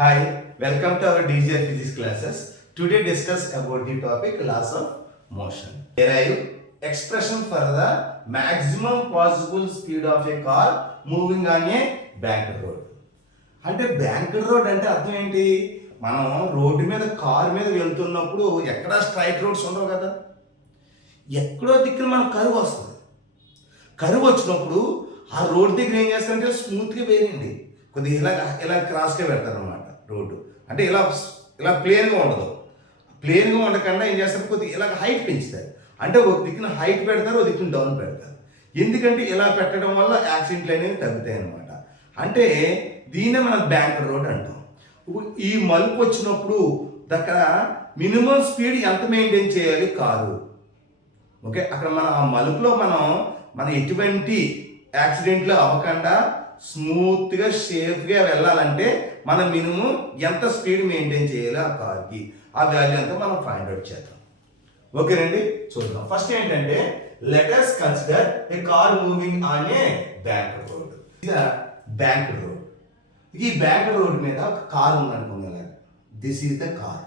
Hi, welcome to our DGI physics classes. Today discuss about the topic laws of motion. Derive expression for the maximum possible speed of a car moving on a banked road. అంటే banked road అంటే అర్థం ఏంటి? మనం road మీద car మీద వెళ్తున్నప్పుడు ఎక్కడా straight roads ఉండవు కదా, ఎక్కడో దిక్కున మనకు కరువు వస్తుంది. కరువు వచ్చినప్పుడు ఆ రోడ్ దగ్గర ఏం చేస్తారంటే స్మూత్గా వేయండి, కొద్దిగా ఇలా ఇలా క్రాస్గా పెడతారు అనమాట రోడ్డు. అంటే ఇలా ఇలా ప్లేన్గా ఉండదు, ప్లేన్గా ఉండకుండా ఏం చేస్తారు, కొద్దిగా ఇలా హైట్ పెంచుతారు. అంటే ఒక దిక్కున హైట్ పెడతారు, ఒక దిక్కున డౌన్ పెడతారు. ఎందుకంటే ఇలా పెట్టడం వల్ల యాక్సిడెంట్లు అనేవి తగ్గుతాయి అనమాట. అంటే దీన్నే మనం బ్యాంక్ రోడ్ అంటాం. ఈ మలుపు వచ్చినప్పుడు అక్కడ మినిమం స్పీడ్ ఎంత మెయింటైన్ చేయాలి కారు. ఓకే, అక్కడ మనం ఆ మలుపులో మనం ఎటువంటి యాక్సిడెంట్లు అవ్వకుండా స్మూత్గా సేఫ్గా వెళ్ళాలంటే మనం మినిమం ఎంత స్పీడ్ మెయింటైన్ చేయాలి ఆ కార్కి, ఆ వాల్యూ అంతా మనం ఫైండ్ అవుట్ చేద్దాం. ఓకేనండి, చూద్దాం. ఫస్ట్ ఏంటంటే let us consider A car moving on a bank road. Bank road, ఈ బ్యాంక్ రోడ్ మీద ఒక కార్ ఉందనుకుందాం. This is the car,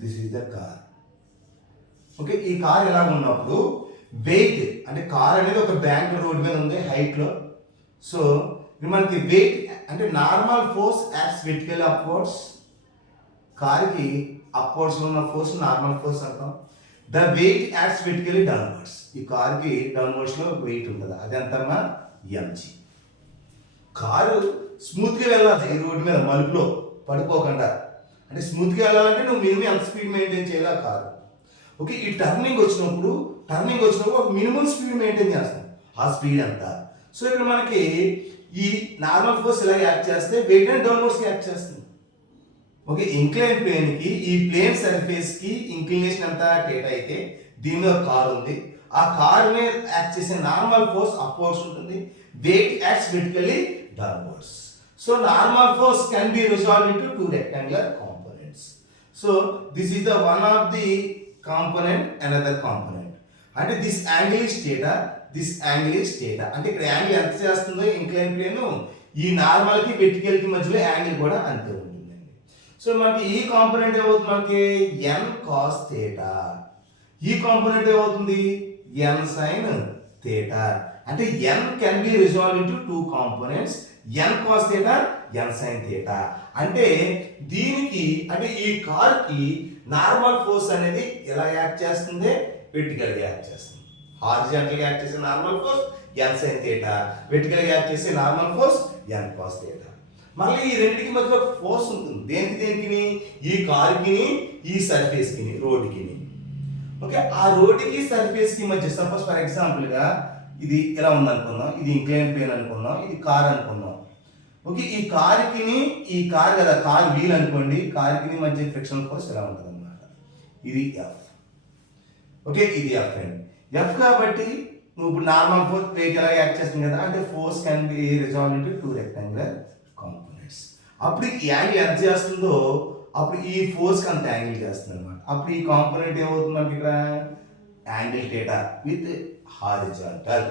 this is the car. Okay, ఈ కార్ ఎలా ఉన్నప్పుడు వెయిట్ అంటే కార్ అనేది ఒక బ్యాంక్ రోడ్ మీద ఉంది హైట్లో. సో మనకి వెయిట్ అంటే normal force acts vertical upwards. కార్కి అప్వర్డ్స్ ఉన్న ఫోర్స్ నార్మల్ ఫోర్స్ అంటాం. The weight acts vertically downwards. ఈ కార్కి డౌన్వర్డ్స్లో వెయిట్ ఉంటుంది, అది అంతమ్మా ఎంజీ. కారు స్మూత్గా వెళ్ళాలి ఈ రోడ్డు మీద మలుపులో పడిపోకుండా. అంటే స్మూత్గా వెళ్ళాలంటే నువ్వు మినిమం ఎంత స్పీడ్ మెయింటైన్ చేయాలి ఆ కారు. ఓకే, ఈ టర్నింగ్ వచ్చినప్పుడు ఒక మినిమం స్పీడ్ మెయింటైన్ చేస్తాం. ఆ స్పీడ్ అంతా. సో ఇక్కడ మనకి ఈ నార్మల్ ఫోర్స్ ఇలా యాక్ట్ చేస్తే వెయిట్ అండ్ డౌన్వర్డ్స్కి యాక్ట్ చేస్తుంది. ఓకే, ఇంక్లైన్ ప్లేన్కి ఈ ప్లేన్ సర్ఫేస్కి ఇంక్లినేషన్ అంతా థీటా అయితే దీని మీద కార్ ఉంది. ఆ కార్ మీద యాక్ట్ చేసే నార్మల్ ఫోర్స్ అప్వర్డ్స్ ఉంటుంది, weight acts vertically downwards. So normal force can be resolved into two rectangular components. So this is the one of the component, another component. And this angle is theta, this angle is theta. అంటే ఇక్కడ angle ఎంత చేస్తుందో incline plane ఈ normal కి vertical కి మధ్యలో angle కూడా అంతే ఉంటుందండి. సో మనకి ఈ కాంపోనెంట్ ఏమవుతుంది, మనకి n cos theta. ఈ కాంపోనెంట్ ఏమవుతుంది, n sin theta. అంటే n can be resolve into two components, n cos theta, n sin theta. అంటే దీనికి అంటే ఈ కార్కి నార్మల్ ఫోర్స్ అనేది ఎలా యాక్ట్ చేస్తుంది, వెర్టికల్గా యాక్ట్ చేస్తుంది. హారిజాంటల్గా యాక్ట్ చేసే normal force n sin theta, వెర్టికల్గా యాక్ట్ చేసే normal force n cos theta. మళ్ళీ ఈ రెండింటికి మధ్యలో ఫోర్స్ ఉంటుంది. దేనికి ఈ కార్కి, ఈ సర్ఫేస్కి, రోడ్డుకి. ఓకే, ఆ రోడ్డుకి సర్ఫేస్కి మధ్య సపోజ్ ఫర్ ఎగ్జాంపుల్గా ఇది ఎలా ఉందనుకుందాం, ఇది ఇంక్లైన్ ప్లేన్ అనుకుందాం, ఇది కార్ అనుకుందాం. ఓకే, ఈ కార్ కదా, కార్ వీల్ అనుకోండి, కార్కి మధ్య ఫ్రిక్షన్ ఫోర్స్ ఎలా ఉంటుంది అన్నమాట. ఇది ఎఫ్. ఓకే, ఇది ఎఫ్ అండి. ఎఫ్ కాబట్టి నువ్వు ఇప్పుడు నార్మల్ ఫోర్స్ వెయిట్ ఎలా యాక్ట్ చేస్తుంది కదా, అంటే force can be resolve into two rectangular components. అప్పుడు ఈ యాంగిల్ ఎంత చేస్తుందో అప్పుడు ఈ ఫోర్స్కి అంత యాంగిల్ చేస్తుంది అనమాట. అప్పుడు ఈ కాంపోనెంట్ ఏమవుతుంది మనకి ఇక్కడ angle theta with horizontal.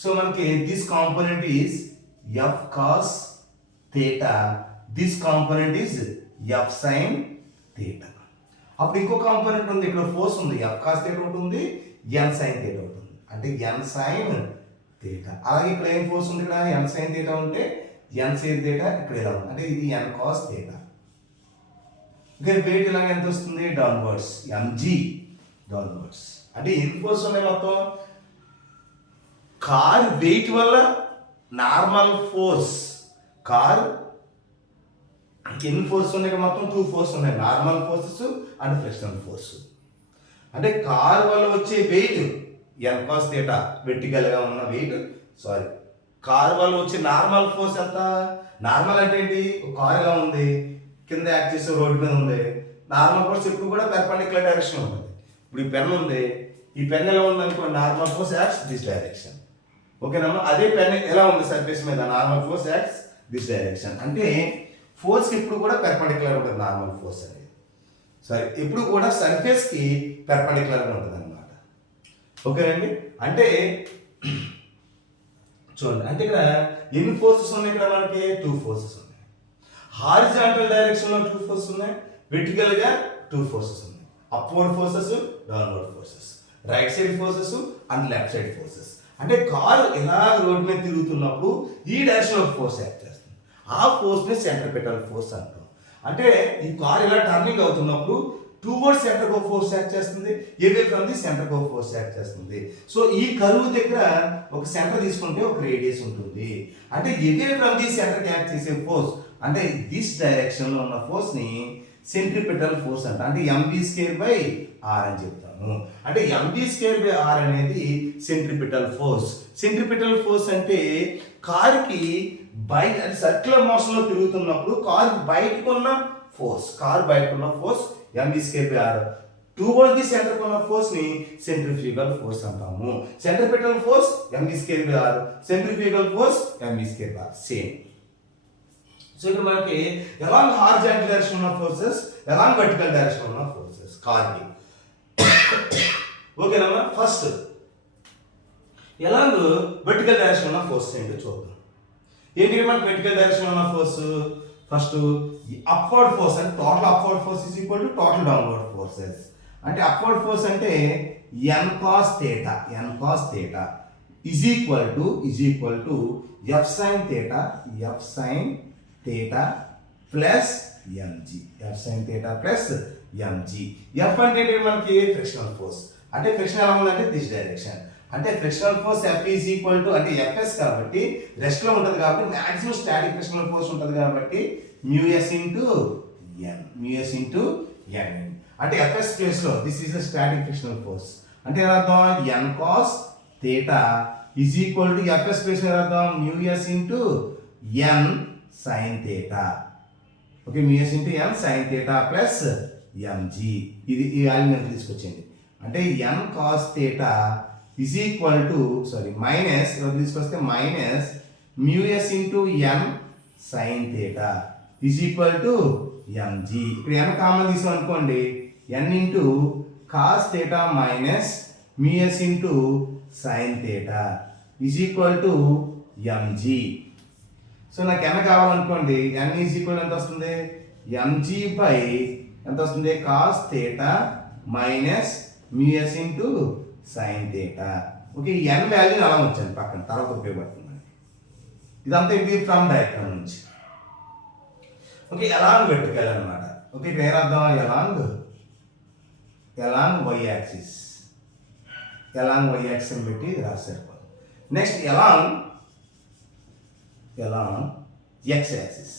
So మనకి this component is f cos theta, this component is f sin theta. అప్పుడు ఇంకో కాంపోనెంట్ ఉంది, ఇక్కడ ఫోర్స్ ఉంది, f cos theta ఉంటుంది, n sin theta ఉంటుంది, అంటే n sin theta. అలాగే ఇక్కడ ఏం ఫోర్స్ ఉంది, ఇక్కడ n sin theta ఉంటే n sin theta ఇక్కడ ఇలా ఉంది, అంటే ఇది n cos theta. ఇంకా వెయిట్ ఇలాగ ఎంత వస్తుంది, డౌన్వర్డ్స్, mg డౌన్వర్డ్స్. అంటే ఎన్ని ఫోర్స్ ఉన్నాయి మొత్తం, కార్ వెయిట్ వల్ల నార్మల్ ఫోర్స్, కార్ ఎన్ని ఫోర్స్ ఉన్నాయి మొత్తం, టూ ఫోర్స్ ఉన్నాయి, normal forces and frictional force. అంటే కార్ వల్ల వచ్చే వెయిట్ n cos theta వెర్టికల్గా ఉన్న వెయిట్, కార్ వల్ల వచ్చే నార్మల్ ఫోర్స్ ఎంత, నార్మల్ అంటే ఏంటి, కార్ ఎలా ఉంది కింద యాక్ట్ చేసే రోడ్డు మీద ఉంది, నార్మల్ ఫోర్స్ ఎప్పుడు కూడా పెర్పెండిక్యులర్ డైరెక్షన్ ఉంటుంది. ఇప్పుడు ఈ పెన్ ఉంది, ఈ పెన్ ఎలా ఉంది అనుకో, normal force acts this direction. ఓకేనమ్మా, అదే పెన్ ఎలా ఉంది సర్ఫేస్ మీద, normal force acts this direction. అంటే ఫోర్స్ ఎప్పుడు కూడా పెర్పెండిక్యులర్ ఉంటుంది, నార్మల్ ఫోర్స్ అనేది ఎప్పుడు కూడా సర్ఫేస్కి పెర్పెండిక్యులర్గా ఉంటుంది అనమాట. ఓకేనండి, అంటే చూడండి, అంటే ఇక్కడ ఎన్ని ఫోర్సెస్ ఉన్నాయి, ఇక్కడ మనకి టూ ఫోర్సెస్ ఉన్నాయి. హారిజాంటల్ డైరెక్షన్లో 2 ఫోర్సెస్ ఉన్నాయి, వెర్టికల్గా 2 ఫోర్సెస్ ఉన్నాయి. Upward forces, downward forces, right side forces and left side forces. అంటే కారు ఇలా రోడ్ మీద తిరుగుతున్నప్పుడు ఈ డైరెక్షన్ ఒక ఫోర్స్ యాక్ట్ చేస్తుంది. ఆ ఫోర్స్ని సెంట్రిపెటల్ ఫోర్స్ అంటాం. అంటే ఈ కార్ ఇలా టర్నింగ్ అవుతున్నప్పుడు towards centre of force act చేస్తుంది, ఏవే from the centre of force act చేస్తుంది. సో ఈ కరువు దగ్గర ఒక సెంటర్ తీసుకుంటే ఒక రేడియస్ ఉంటుంది. అంటే ఏవే ఫ్రమ్ ది సెంటర్ యాక్ట్ చేసే ఫోర్స్ అంటే దిస్ డైరెక్షన్ లో ఉన్న ఫోర్స్ ని సెంట్రిపెటల్ ఫోర్స్ అంట. అంటే mv²/r అని చెప్తాము. అంటే mv²/r అనేది సెంట్రిపెటల్ ఫోర్స్. సెంట్రిపెటల్ ఫోర్స్ అంటే కారుకి బయట సర్క్యులర్ మోషన్ లో తిరుగుతున్నప్పుడు కారు బయటకున్న force mv²/r. Towards the centre ఉన్న ఫోర్స్ ని సెంట్రిఫ్యూగల్ ఫోర్స్ అంటాము. Centripetal force mv²/r, centrifugal force mv²/r same. So ఇక్కడ మనకి ఎలాంగ్ హారిజాంటల్ డైరెక్షన్ ఉన్న ఫోర్సెస్, ఎలాంగ్ వర్టికల్ డైరెక్షన్ ఉన్న ఫోర్సెస్ కార్కి. ఓకేనమ్మా. ఫస్ట్ ఎలాంగ్ వర్టికల్ డైరెక్షన్ ఉన్న ఫోర్స్ ఏంటో చూద్దాం. ఏంటి మనకి వర్టికల్ డైరెక్షన్ ఉన్న ఫోర్స్? ఫస్ట్ అప్వర్డ్ ఫోర్స్ అంటే total upward force is equal to total downward forces. అంటే అప్వర్డ్ ఫోర్స్ అంటే n cos θ is equal to f sin θ plus mg. F అంటే మనకి ఫ్రిక్షనల్ ఫోర్స్. అంటే ఫ్రిక్షన్ ఎలా ఉందంటే దిస్ డైరెక్షన్. అంటే frictional force F is equal to అంటే Fs కాబట్టి రెస్ట్ లో ఉంటుంది కాబట్టి మాక్సిమం స్టాటిక్ ఫ్రిక్షనల్ ఫోర్స్ ఉంటుంది కాబట్టి μs ఇంటూ n. అంటే Fs ప్లేస్ లో this is the static frictional force. అంటే ఎలా అర్థం? n cos θ is equal to Fs place లో ఎలా అర్థం? μs into n sin θ. Okay, μs into n sin θ plus mg. ఇది ఈ వాల్యూ నేను తీసుకొచ్చింది. అంటే n cos θ is equal to minus తీసుకొస్తే minus μs into n sin θ is equal to mg. ఇప్పుడు n కామన్ తీసాం అనుకోండి, n into cos θ minus μs into sin θ is equal to mg. So నాకు n కావాలనుకోండి, n is equal ఎంత వస్తుంది? mg by ఎంత వస్తుంది? Cos θ minus μs into sin θ. Okay, ఈ n వాల్యూని అలా వచ్చాను పక్కన, తర్వాత ఉపయోగపడుతుంది. ఇదంతా ఇది ఫ్రమ్ డయాగ్రామ్ నుంచి. ఓకే, ఎలాంగ్ వెర్టికల్ అనమాట. ఓకే, ఇక్కడ ఏం అర్థం? ఎలాంగ్ వై యాక్సిస్ అని పెట్టి ఇది రాశారు. Next along x axis.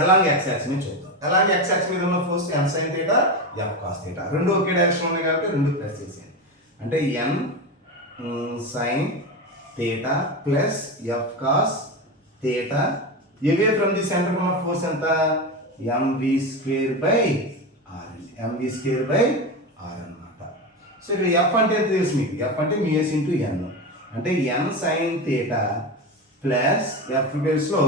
Along x axis ని చూద్దాం. ఎలాంగ్ x యాక్సిస్ మీద ఉన్న force n sin θ, f cos θ. రెండు ఒకే డైరెక్షన్ ఉన్నాయి కాబట్టి రెండు ప్లస్ చేసేయండి. అంటే n sin θ plus f cos θ away from the center ఉన్న ఫోర్స్ ఎంత? mv²/r అన్నమాట. సో ఇక్కడ f అంటే ఎంత తెలుసు మీకు? f అంటే μs ఇంటూ n. అంటే n sin θ plus f place లో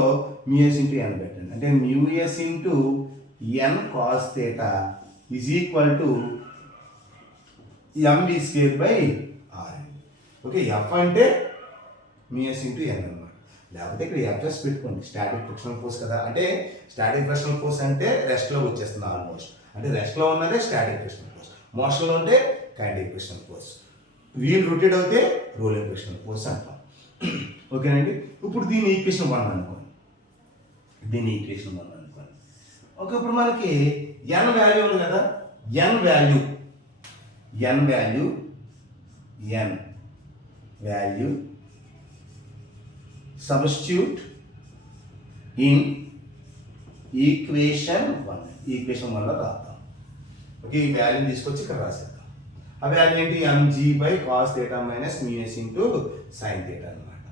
μs ఇంటూ n పెట్టండి. అంటే μs into n cos θ is equal to mv²/r. Okay, f అంటే μs ఇంటూ n అన్నమాట. లేకపోతే ఇక్కడ fs పెట్టుకోండి. స్టాటిక్ ఫ్రిక్షనల్ ఫోర్స్ కదా. అంటే స్టాటిక్ ఫ్రిక్షనల్ ఫోర్స్ అంటే రెస్ట్ లో వచ్చేస్తుంది ఆల్మోస్ట్. అంటే రెస్ట్ లో ఉన్నదే స్టాటిక్ ఫ్రిక్షనల్ ఫోర్స్, మోషన్ లో ఉంటే kinetic frictional force, wheel rotate అవుతే రోలింగ్ ఫ్రిక్షనల్ ఫోర్స్ అంటాం. ఓకేనండి. ఇప్పుడు దీని ఈక్వేషన్ 1 అనుకోండి. ఓకే, ఇప్పుడు మనకి n వాల్యూ ఉంది కదా. n value substitute in equation 1 లో రాద్దాం. ఓకే, ఈ వాల్యూని తీసుకొచ్చి ఇక్కడ రాసేద్దాం. ఆ వాల్యూ ఏంటి? mg by cos θ minus μs into sin θ అనమాట.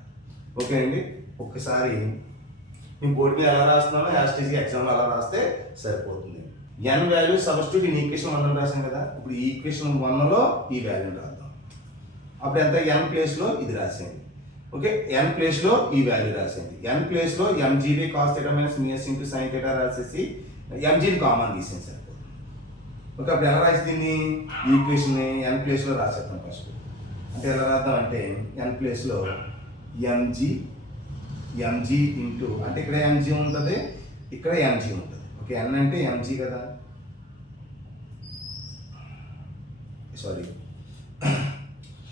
ఓకే అండి. ఒక్కసారి నేను బోర్డు మీద ఎలా రాస్తున్నానో యాస్టీజీ ఎగ్జామ్లో అలా రాస్తే సరిపోతుంది. n value substitute in equation 1 రాసాం కదా. ఇప్పుడు ఈ ఈక్వేషన్ 1లో ఈ వాల్యూని రాద్దాం. అప్పుడు ఎంత? n ప్లేస్లో ఇది రాసేయండి. ఓకే, n ప్లేస్లో ఈ వాల్యూ రాసేయండి. n ప్లేస్లో mg by cos θ minus μs into sin θ రాసేసి mgని కామన్ తీసేయండి సరిపోతుంది. ఓకే, అప్పుడు ఎలా రాసి దీన్ని ఈక్వేషన్ని n ప్లేస్లో రాసేద్దాం ఫస్ట్. అంటే ఎలా రాద్దాం అంటే n ప్లేస్లో mg ఇంటూ అంటే ఇక్కడ mg ఉంటుంది, ఇక్కడ mg ఉంటుంది. ఓకే, n అంటే mg కదా, సారీ.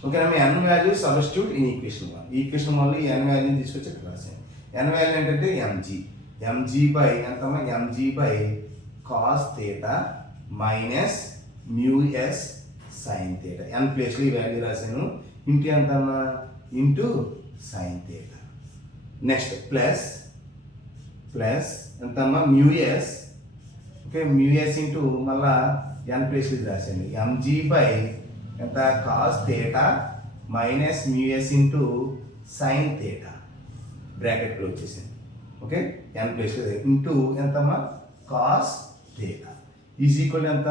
ఓకే, మీ n value substitute in equation 1. Equation 1లో ఈ n వాల్యూని తీసుకొచ్చి ఇక్కడ రాసాను. n వాల్యూ ఏంటంటే mg బై ఎంతమ్మా, mg by cos theta minus mu s sine theta. n ప్లేస్లో ఈ వాల్యూ రాశాను. ఇంటూ ఎంతమ్మా, into sine theta. Next plus ఎంతమ్మా, మ్యూఎస్. ఓకే, మ్యూఎస్ ఇంటూ మళ్ళా n ప్లేస్లో ఇది రాశాను. mg బై ఎంత, cos theta minus mu s into sine theta bracket close చేసింది. ఓకే, n ప్లేస్లో ఇంటూ ఎంతమ్మా, కాస్ థీటా ఈజ్ ఈక్వల్ ఎంత,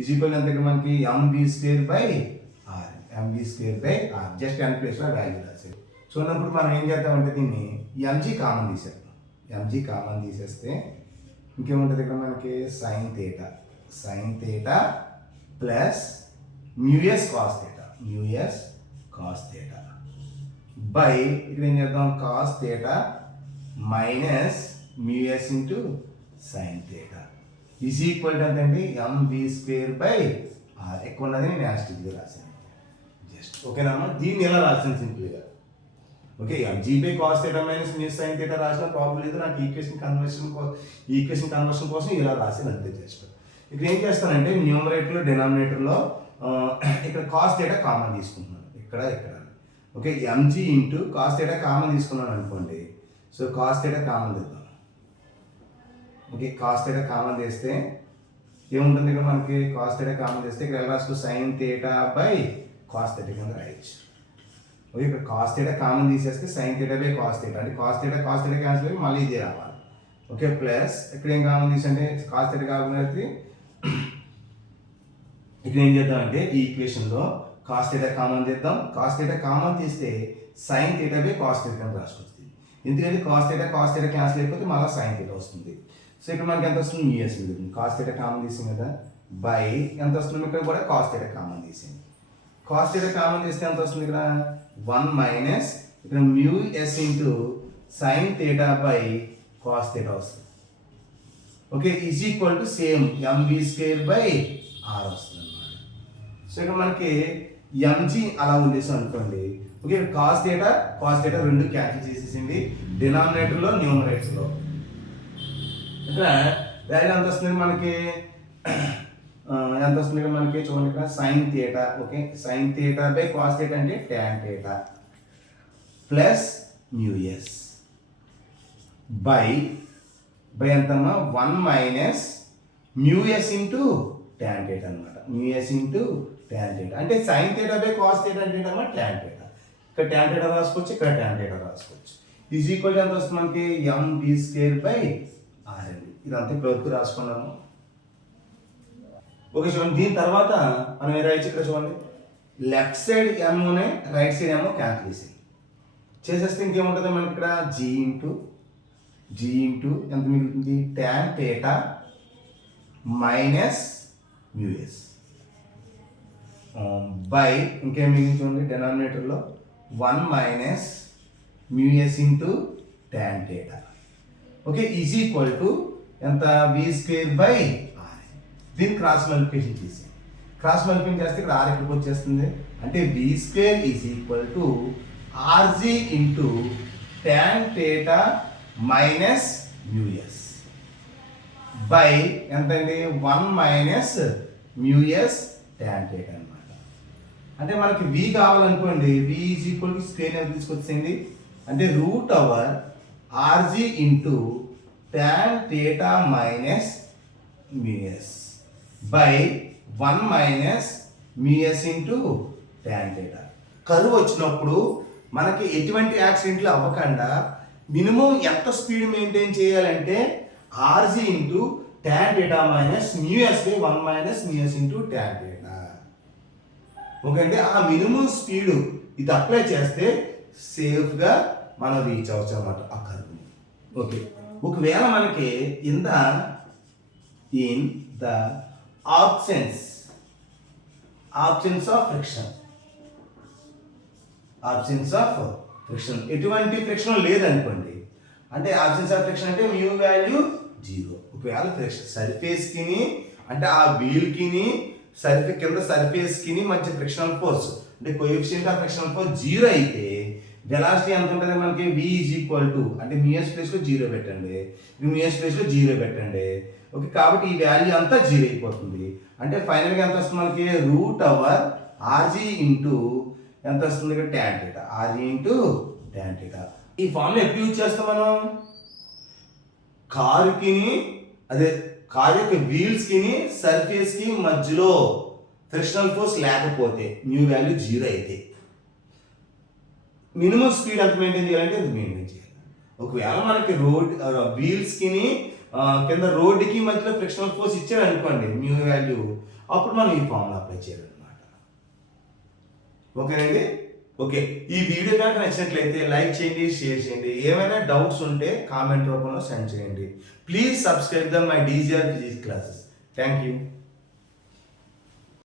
ఈజ్ ఈక్వల్ ఎంత ఇక్కడ మనకి mv square by r. mv square by r just n ప్లేస్లో వాల్యూ రాసేది. చూడప్పుడు మనం ఏం చేద్దామంటే దీన్ని mg కామన్ తీసేద్దాం. mg కామన్ తీసేస్తే ఇంకేముంటుంది ఇక్కడ మనకి sine theta plus mu s cos theta by ఇక్కడ ఏం చేద్దాం, cos theta minus mu s into sine theta is equal to ఎంతండి, mv స్క్వేర్ బై r. ఎక్కువ ఉన్నది నేను యాస్టిక్గా రాశాను జస్ట్. ఓకేనమ్మా, దీన్ని ఎలా రాసాను సింపుల్గా. Okay, mg by cos theta minus mu s sine theta రాసిన ప్రాబ్లం లేదు. నాకు ఈక్వేషన్ కన్వర్షన్ కోసం ఇలా రాసాను అంతే జస్ట్. ఇక్కడ ఏం చేస్తానంటే న్యూమరేటర్లో డినామినేటర్లో ఇక్కడ కాస్ థీటా కామన్ తీసుకుంటున్నాను, ఇక్కడ. Okay, mg into cos theta common తీసుకున్నాను అనుకోండి. సో కాస్ థీటా కామన్ తెద్దాం. ఓకే, కాస్ థీటా కామన్ చేస్తే ఏముంటుంది ఇక్కడ మనకి, కాస్ థీటా కామన్ చేస్తే ఇక్కడ ఎలా రాసుకో, sign theta by cos theta కింద రాయొచ్చు. ఓకే, ఇక్కడ కాస్ థీటా కామన్ తీసేస్తే sign theta by cos theta, అంటే కాస్ థీటా క్యాన్సిల్ అయ్యి మళ్ళీ ఇదే రావాలి. ఓకే, ప్లస్ ఇక్కడ ఏం కామన్ తీసంటే కాస్ థీటా కామన్ అయితే ఇక్కడ ఏం చేద్దామంటే ఈ ఈక్వేషన్లో కాస్ థీటా కామన్ చేద్దాం. కాస్ థీటా కామన్ తీస్తే sign theta by cos theta కింద రాసుకొస్తుంది. ఎందుకంటే కాస్ థీటా క్యాన్సిల్ అయిపోతే మళ్ళీ సైన్ థీటా వస్తుంది. సో ఇక్కడ మనకి ఎంత వస్తుంది, మ్యూఎస్ మిగులుతుంది. కాస్ థీటా కామన్ తీసాం కదా, బై ఎంత వస్తుంది, ఇక్కడ కూడా కాస్ థీటా కామన్ తీసింది. కాస్ థీటా కామన్ చేస్తే ఎంత వస్తుంది, ఇక్కడ 1 మైనస్ ఇక్కడ mu s into sine theta by cos theta వస్తుంది. Okay, is equal to same mv square by r వస్తుంది అన్నమాట. సో ఇక్కడ మనకి mg అలా ఉండేసాం అనుకోండి. ఓకే, కాస్ థీటా రెండు క్యాన్సిల్ చేసేసింది డినామినేటర్లో న్యూమరేటర్లో. ఇక్కడ వాల్యూ ఎంత వస్తుంది మనకి, ఎంత వస్తుంది మనకి చూడండి, ఇక్కడ sine theta. Okay, sign theta by cos theta అంటే ట్యాన్ థీటా ప్లస్ మ్యూఎస్ బై ఎంతమ్మా, 1 minus mu s into tan theta అనమాట. మ్యూఎస్ ఇంటూ ట్యాన్ థీటా అంటే sign theta by cos theta అంటే ఏంటమ్మా, ట్యాన్ థీటా. ఇక్కడ ట్యాన్ థీటా రాసుకోవచ్చు, ఇక్కడ ట్యాన్ థీటా రాసుకోవచ్చు. ఈజ్ ఈక్వల్ ఎంత వస్తుంది మనకి, mv స్క్వేర్ బై r అండి. ఇదంతా ఇక్కడ వరకు రాసుకున్నాము. ఓకే, చూడండి దీని తర్వాత మనం ఏం రాయొచ్చు, ఇక్కడ చూడండి left side m right side ఏమో క్యాన్సిల్ చేసేస్తే ఇంకేముంటుంది మనకి ఇక్కడ g ఇంటూ ఎంత మిగులుతుంది, tan theta minus mu s by ఇంకేం మిగిలింది చూడండి డినామినేటర్లో 1 minus mu s into tan theta. Okay, is equal to ఎంత, v స్క్వేర్ బై r. దీన్ని క్రాస్ మల్టిప్లికేషన్ చేసి చేస్తే ఇక్కడ r ఎక్కడికి వచ్చేస్తుంది అంటే v square is equal to rg into tan theta minus mu s by ఎంతండి, 1 మైనస్ మ్యూఎస్ ట్యాన్ థీటా అనమాట. అంటే మనకి v కావాలనుకోండి, v is equal to square ఎంత తీసుకొచ్చింది అంటే root over rg into tan theta minus mu s by 1 minus mu s into tan theta. Curve వచ్చినప్పుడు మనకి ఎటువంటి యాక్సిడెంట్లు అవ్వకుండా మినిమం ఎంత స్పీడ్ మెయింటైన్ చేయాలంటే rg into tan theta minus mu s by 1 minus mu s into tan theta. Okay, అంటే ఆ minimum speed ఇది అప్లై చేస్తే సేఫ్గా మనం రీచ్ అవ్వచ్చు అన్నమాట ఆ కర్వ్ని. ఓకే, ఒకవేళ మనకి in the absence of friction ఎటువంటి ఫ్రిక్షన్ లేదనుకోండి, అంటే ఆబ్సెన్స్ ఆఫ్ ఫ్రిక్షన్ అంటే మ్యూ వాల్యూ 0. ఒకవేళ ఫ్రిక్షన్ సర్ఫేస్ కిని అంటే ఆ వీల్ కిని కింద సర్ఫేస్ కిని మధ్య ఫ్రిక్షనల్ ఫోర్స్ అంటే కోఎఫిషియంట్ ఆఫ్ ఫ్రిక్షనల్ ఫోర్స్ 0 అయితే వెలాసిటీ ఎంత ఉంటుంది మనకి v ఈజ్ ఈక్వల్ టు అంటే మ్యూఎస్ ప్లేస్లో 0 పెట్టండి, మ్యూఎస్ ప్లేస్లో 0 పెట్టండి. ఓకే, కాబట్టి ఈ వాల్యూ అంతా 0 అయిపోతుంది. అంటే ఫైనల్గా ఎంత వస్తుంది మనకి √RG ఇంటూ ఎంత వస్తుంది ఇక్కడ tan θ, RG ఇంటూ tan θ. ఈ ఫార్ములా ఎప్పుడు యూజ్ చేస్తాం మనం? కారుకి అదే కారు యొక్క వీల్స్ కి సర్ఫేస్ కి మధ్యలో ఫ్రిక్షనల్ ఫోర్స్ లేకపోతే న్యూ వాల్యూ 0 అయితే మినిమం స్పీడ్ ఎంత మెయింటైన్ చేయాలంటే అది మెయింటైన్ చేయాలి. ఒకవేళ మనకి వీల్స్ కి కింద రోడ్డుకి మధ్యలో ఫ్రిక్షనల్ ఫోర్స్ ఇచ్చారు అనుకోండి న్యూ వాల్యూ, అప్పుడు మనం ఈ ఫార్ములా అప్లై చేయాలన్నమాట. ఓకేనండి. ఓకే, ఈ వీడియో కనుక నచ్చినట్లయితే లైక్ చేయండి, షేర్ చేయండి. ఏమైనా డౌట్స్ ఉంటే కామెంట్ రూపంలో సెండ్ చేయండి. Please subscribe the my DGR physics classes. Thank you.